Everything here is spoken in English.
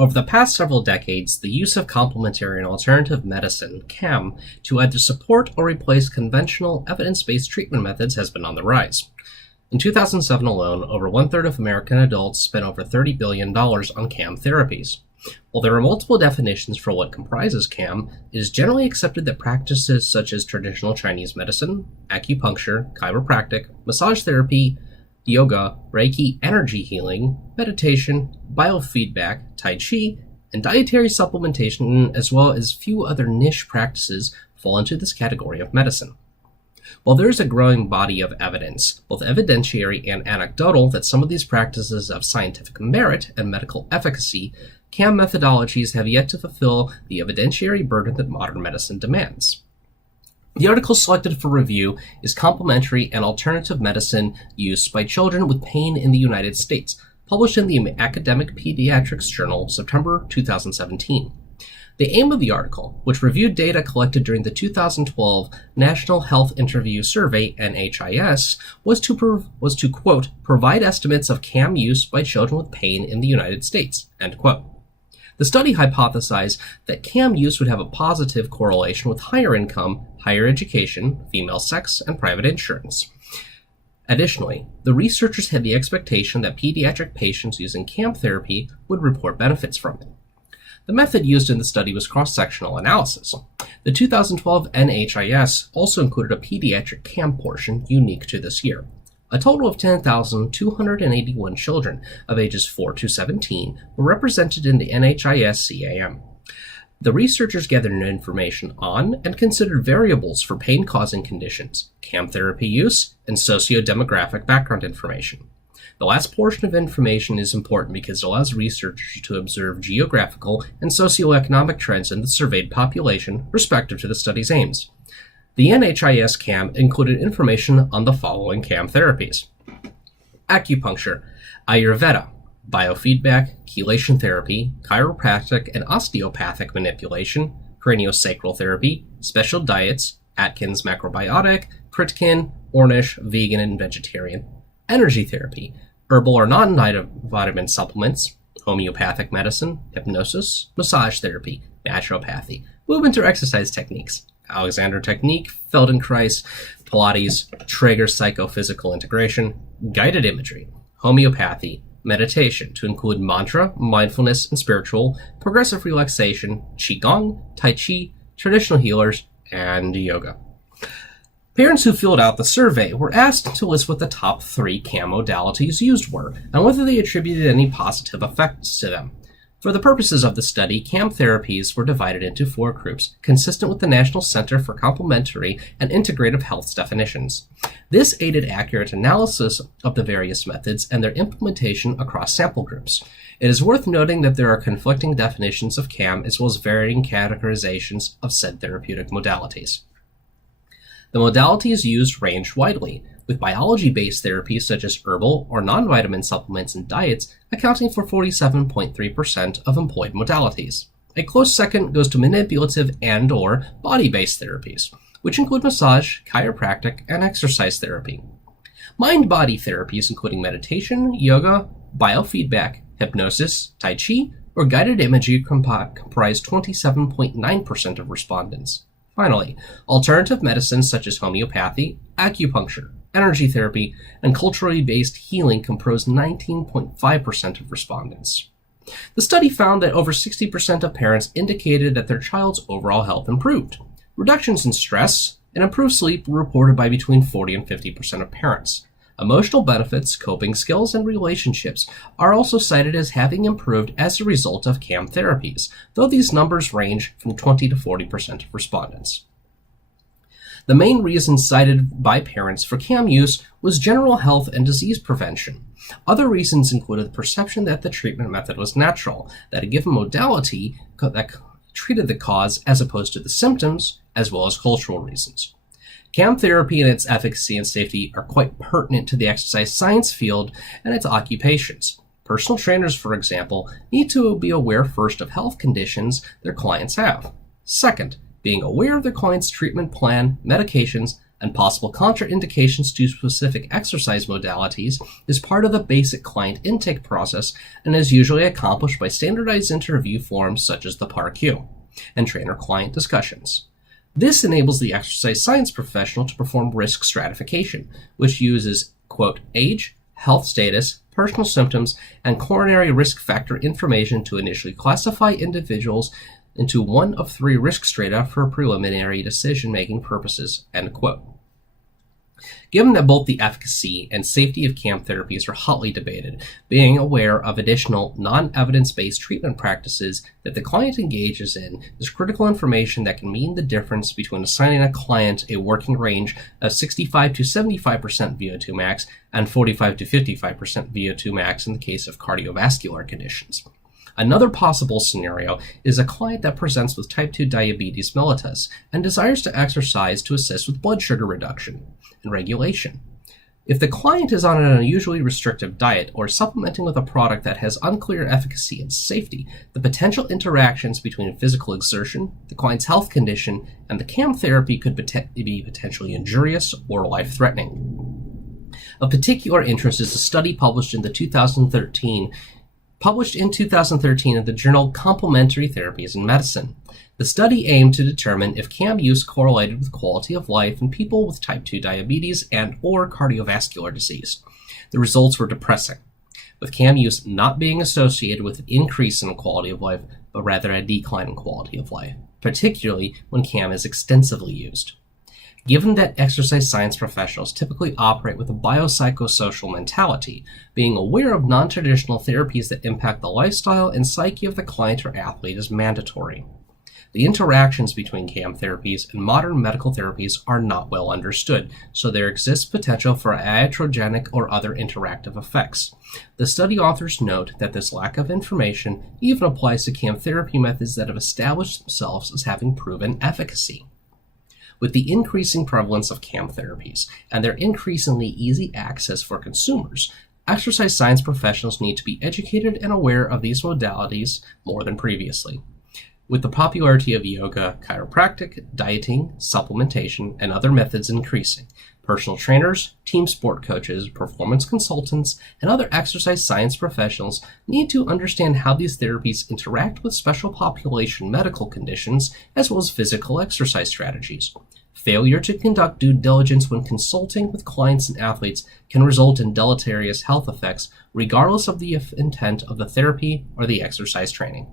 Over the past several decades, the use of complementary and alternative medicine, CAM, to either support or replace conventional evidence-based treatment methods has been on the rise. In 2007 alone, over one-third of American adults spent over $30 billion on CAM therapies. While there are multiple definitions for what comprises CAM, it is generally accepted that practices such as traditional Chinese medicine, acupuncture, chiropractic, massage therapy, yoga, Reiki, energy healing, meditation, biofeedback, Tai Chi, and dietary supplementation, as well as few other niche practices, fall into this category of medicine. While there is a growing body of evidence, both evidentiary and anecdotal, that some of these practices have scientific merit and medical efficacy, CAM methodologies have yet to fulfill the evidentiary burden that modern medicine demands. The article selected for review is Complementary and Alternative Medicine Use by Children with Pain in the United States, published in the Academic Pediatrics Journal, September 2017. The aim of the article, which reviewed data collected during the 2012 National Health Interview Survey, NHIS, was to quote, provide estimates of CAM use by children with pain in the United States, end quote. The study hypothesized that CAM use would have a positive correlation with higher income, higher education, female sex, and private insurance. Additionally, the researchers had the expectation that pediatric patients using CAM therapy would report benefits from it. The method used in the study was cross-sectional analysis. The 2012 NHIS also included a pediatric CAM portion unique to this year. A total of 10,281 children of ages 4 to 17 were represented in the NHIS CAM. The researchers gathered information on and considered variables for pain-causing conditions, CAM therapy use, and socio-demographic background information. The last portion of information is important because it allows researchers to observe geographical and socioeconomic trends in the surveyed population respective to the study's aims. The NHIS CAM included information on the following CAM therapies: acupuncture, Ayurveda, biofeedback, chelation therapy, chiropractic and osteopathic manipulation, craniosacral therapy, special diets, Atkins macrobiotic, Pritkin, Ornish, vegan and vegetarian, energy therapy, herbal or non-vitamin supplements, homeopathic medicine, hypnosis, massage therapy, naturopathy, movement or exercise techniques, Alexander Technique, Feldenkrais, Pilates, Traeger psychophysical integration, guided imagery, homeopathy, meditation to include mantra, mindfulness and spiritual, progressive relaxation, Qigong, Tai Chi, traditional healers, and yoga. Parents who filled out the survey were asked to list what the top 3 CAM modalities used were and whether they attributed any positive effects to them. For the purposes of the study, CAM therapies were divided into 4 groups, consistent with the National Center for Complementary and Integrative Health's definitions. This aided accurate analysis of the various methods and their implementation across sample groups. It is worth noting that there are conflicting definitions of CAM as well as varying categorizations of said therapeutic modalities. The modalities used range widely, with biology-based therapies such as herbal or non-vitamin supplements and diets accounting for 47.3% of employed modalities. A close second goes to manipulative and or body-based therapies, which include massage, chiropractic, and exercise therapy. Mind-body therapies including meditation, yoga, biofeedback, hypnosis, Tai Chi, or guided imagery comprise 27.9% of respondents. Finally, alternative medicines such as homeopathy, acupuncture, energy therapy, and culturally based healing comprise 19.5% of respondents. The study found that over 60% of parents indicated that their child's overall health improved. Reductions in stress and improved sleep were reported by between 40 and 50% of parents. Emotional benefits, coping skills, and relationships are also cited as having improved as a result of CAM therapies, though these numbers range from 20 to 40% of respondents. The main reason cited by parents for CAM use was general health and disease prevention. Other reasons included the perception that the treatment method was natural, that a given modality that treated the cause as opposed to the symptoms, as well as cultural reasons. CAM therapy and its efficacy and safety are quite pertinent to the exercise science field and its occupations. Personal trainers, for example, need to be aware first of health conditions their clients have. Second, being aware of their client's treatment plan, medications, and possible contraindications to specific exercise modalities is part of the basic client intake process and is usually accomplished by standardized interview forms such as the PAR-Q and trainer-client discussions. This enables the exercise science professional to perform risk stratification, which uses, quote, age, health status, personal symptoms, and coronary risk factor information to initially classify individuals into one of three risk strata for preliminary decision-making purposes, end quote. Given that both the efficacy and safety of CAM therapies are hotly debated, being aware of additional non-evidence-based treatment practices that the client engages in is critical information that can mean the difference between assigning a client a working range of 65 to 75% VO2 max and 45 to 55% VO2 max in the case of cardiovascular conditions. Another possible scenario is a client that presents with type 2 diabetes mellitus and desires to exercise to assist with blood sugar reduction and regulation. If the client is on an unusually restrictive diet or supplementing with a product that has unclear efficacy and safety, the potential interactions between physical exertion, the client's health condition, and the CAM therapy could be potentially injurious or life-threatening. Of particular interest is a study published in 2013 in the journal Complementary Therapies in Medicine. The study aimed to determine if CAM use correlated with quality of life in people with type 2 diabetes and/or cardiovascular disease. The results were depressing, with CAM use not being associated with an increase in quality of life, but rather a decline in quality of life, particularly when CAM is extensively used. Given that exercise science professionals typically operate with a biopsychosocial mentality, being aware of non-traditional therapies that impact the lifestyle and psyche of the client or athlete is mandatory. The interactions between CAM therapies and modern medical therapies are not well understood, so there exists potential for iatrogenic or other interactive effects. The study authors note that this lack of information even applies to CAM therapy methods that have established themselves as having proven efficacy. With the increasing prevalence of CAM therapies and their increasingly easy access for consumers, exercise science professionals need to be educated and aware of these modalities more than previously. With the popularity of yoga, chiropractic, dieting, supplementation, and other methods increasing, personal trainers, team sport coaches, performance consultants, and other exercise science professionals need to understand how these therapies interact with special population medical conditions as well as physical exercise strategies. Failure to conduct due diligence when consulting with clients and athletes can result in deleterious health effects regardless of the intent of the therapy or the exercise training.